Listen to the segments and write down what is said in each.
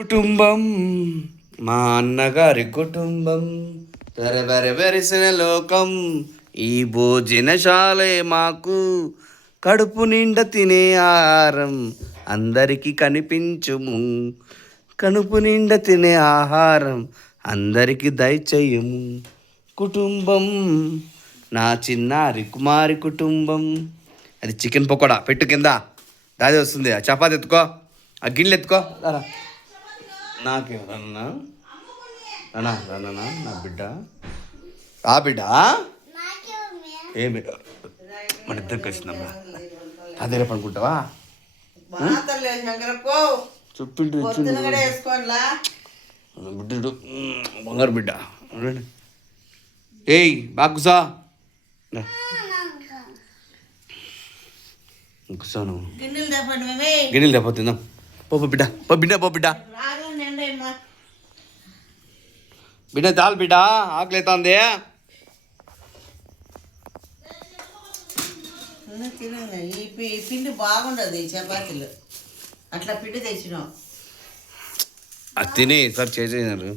కుటుంబం మా అన్నగారి కుటుంబం. వెరవెర వెరిసిన లోకం ఈ భోజనశాలే మాకు. కడుపు నిండా తినే ఆహారం అందరికీ కనిపించుము. కడుపు నిండా తినే ఆహారం అందరికీ దయచేయము. కుటుంబం నా చిన్నారి కుమారి కుటుంబం. అది చికెన్ పకోడా పెట్టు కింద. దాది వస్తుంది ఆ చపాతి ఎత్తుకో ఆ గిన్నెలు ఎత్తుకో రారా నాకేమన్నా? అన్నా రానా నా బిడ్డ. ఆ బిడ్డ? ఏ బిడ్డ? మన ఇద్దరు కలిసిందమ్మా అదే రేపు అనుకుంటావా బిడ్డడు. బంగారు బిడ్డ. ఏయ్ బాగుసా కూర్చోను గిన్నెలు తెప్పండి మేమే గిన్నెలు తెపోతుందాం పో పో బిడ్డ. పో బిడ్డ పో బిడ్డ. బిడ్డ చాలు బిడ్డ ఆకలి అవుతుంది ఈ పిండి బాగుండదు ఈ చపాతీలు. అట్లా పిండి తెచ్చినాం అది తిని సార్ చేసేసినారు.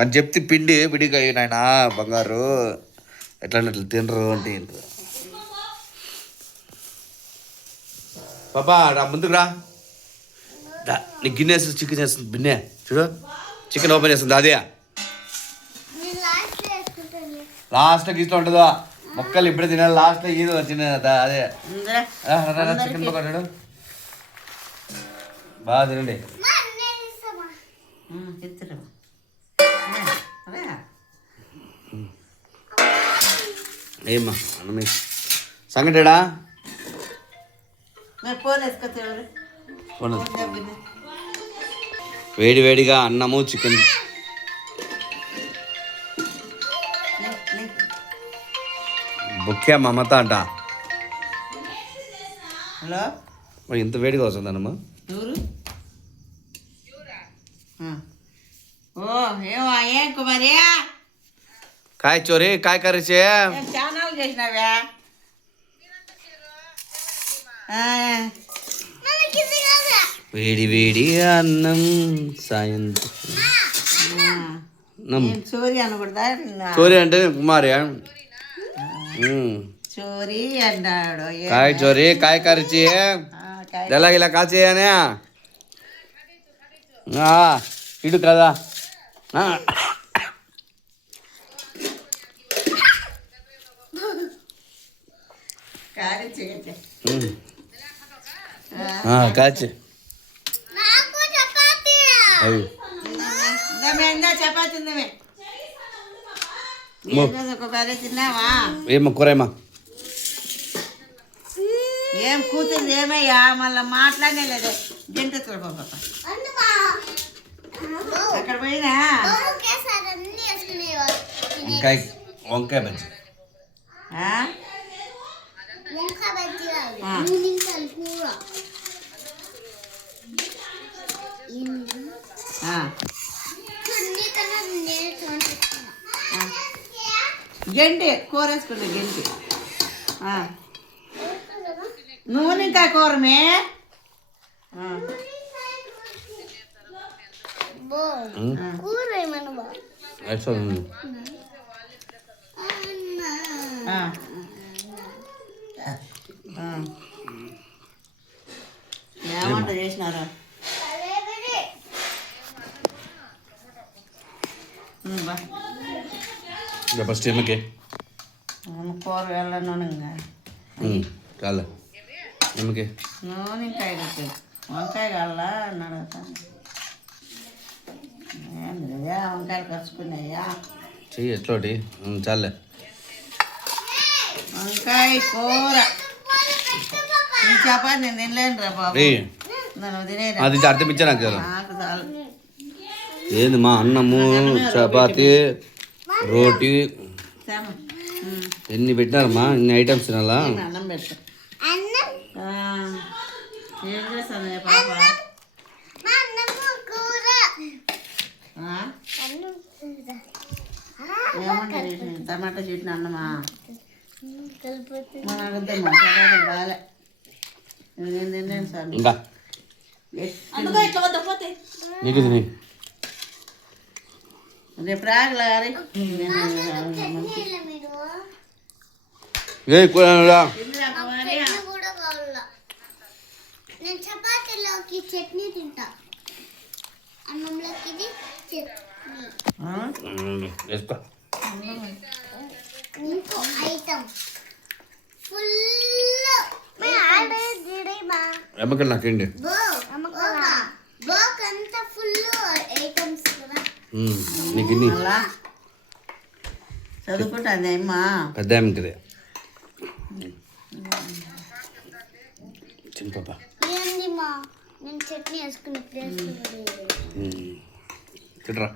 అని చెప్తే పిండి విడిగా నాయన బంగారు. ఎట్లా అంటే అట్లా తినరు అంటే పాపా రా ముందుకు రా. నీ గిన్నె చికెన్ చేస్తుంది బిన్నె. చూడు చికెన్ ఓపెన్ చేస్తుంది అదే. లాస్ట్ గీస్లో ఉంటుందా? మొక్కలు ఇప్పుడే తినాలి లాస్ట్లో ఏదో వచ్చిన అదే చికెన్ పకోడా బాగా తినండి. ఏమ్మా అన్నమే సంగటేడా. వేడి వేడిగా అన్నము చికెన్ బుక్కే మమత అంట హలో మరి ఇంత వేడిగా వస్తుందన్నమ్మా ఎవరు ఆ. ఓ ఏమా ఏం కుమారి కాయ చోరీ కాయ కర్రీ చే ఏం ఛానల్ చేసినావా ఆ, వేడి వేడి అన్నం సాయంత్రం ఆ. నమ్. ఏం చోరీ అనకూడదా నా- చోరీ అంటే కుమారి चोरी अण्णाडो काय चोरी काय करायची त्याला गेला काचे येण्या हा इडू कदा हा हाँ काचे ఏమ్మా కూరేమ్మా. ఏం కూతురు ఏమయ్యా? మళ్ళీ మాట్లాడనే లేదు. జంట అక్కడ పోయినా? వంకాయ వంకాయ బజ్జీ ఆ? ఆ. ఆ. ఆ. గంటి కూర వేసుకుంటా గంటి. ఆ. నూనె. ఇంకా కూరమే. ఏమంట చేసినారు? బా. ఫస్ట్ ఏమకే ఉమ్, కూర వెళ్ళ నూనె ఇంకా చాలు ఏమకే నూనె ఇంకా ఇది వంకాయ కావాల అన్నాడు అతను. ఏం లేదా వంకాయలు కలుసుకున్నాయా చెయ్యి ఎట్లోటి చాలే వంకాయ కూర నీ చపాతి నేను తినలేను రా బాబు నన్ను తినేరా అది అర్థం ఇచ్చా నాకు చాలు నాకు చాలు ఏంది మా అన్నము చపాతి రోటీ. ఎన్ని పెట్టినారమ్మా? ఇన్ని ఐటమ్స్ తినాలా? నేను అన్నం పెట్టు. ఆ. ఏం చేస్తాను పాప? ఆ? ఏమంటా చేసిన టమాటా చట్నీ అన్నమా? బాగాలే నేను తిన్నాను సార్ ఇంకా. నీకు తిని. రేపు రాగలా రే? ఏ కూర రా. కూడా కావాల నేను చపాతీలోకి చట్నీ తింటా. అన్నంలోకి ఇది చట్నీ ఇంకో ఐటమ్ ఫుల్ ఎమ్మకలు నాకేంటి బోక్ అంతా ఫుల్ ఐటమ్స్ అలా చదువుకుంటుంది అమ్మా. పెద్ద ఆమెకి చిన్న పాప. ఏంది మా? నేను చట్నీ వేసుకుని తిట్రా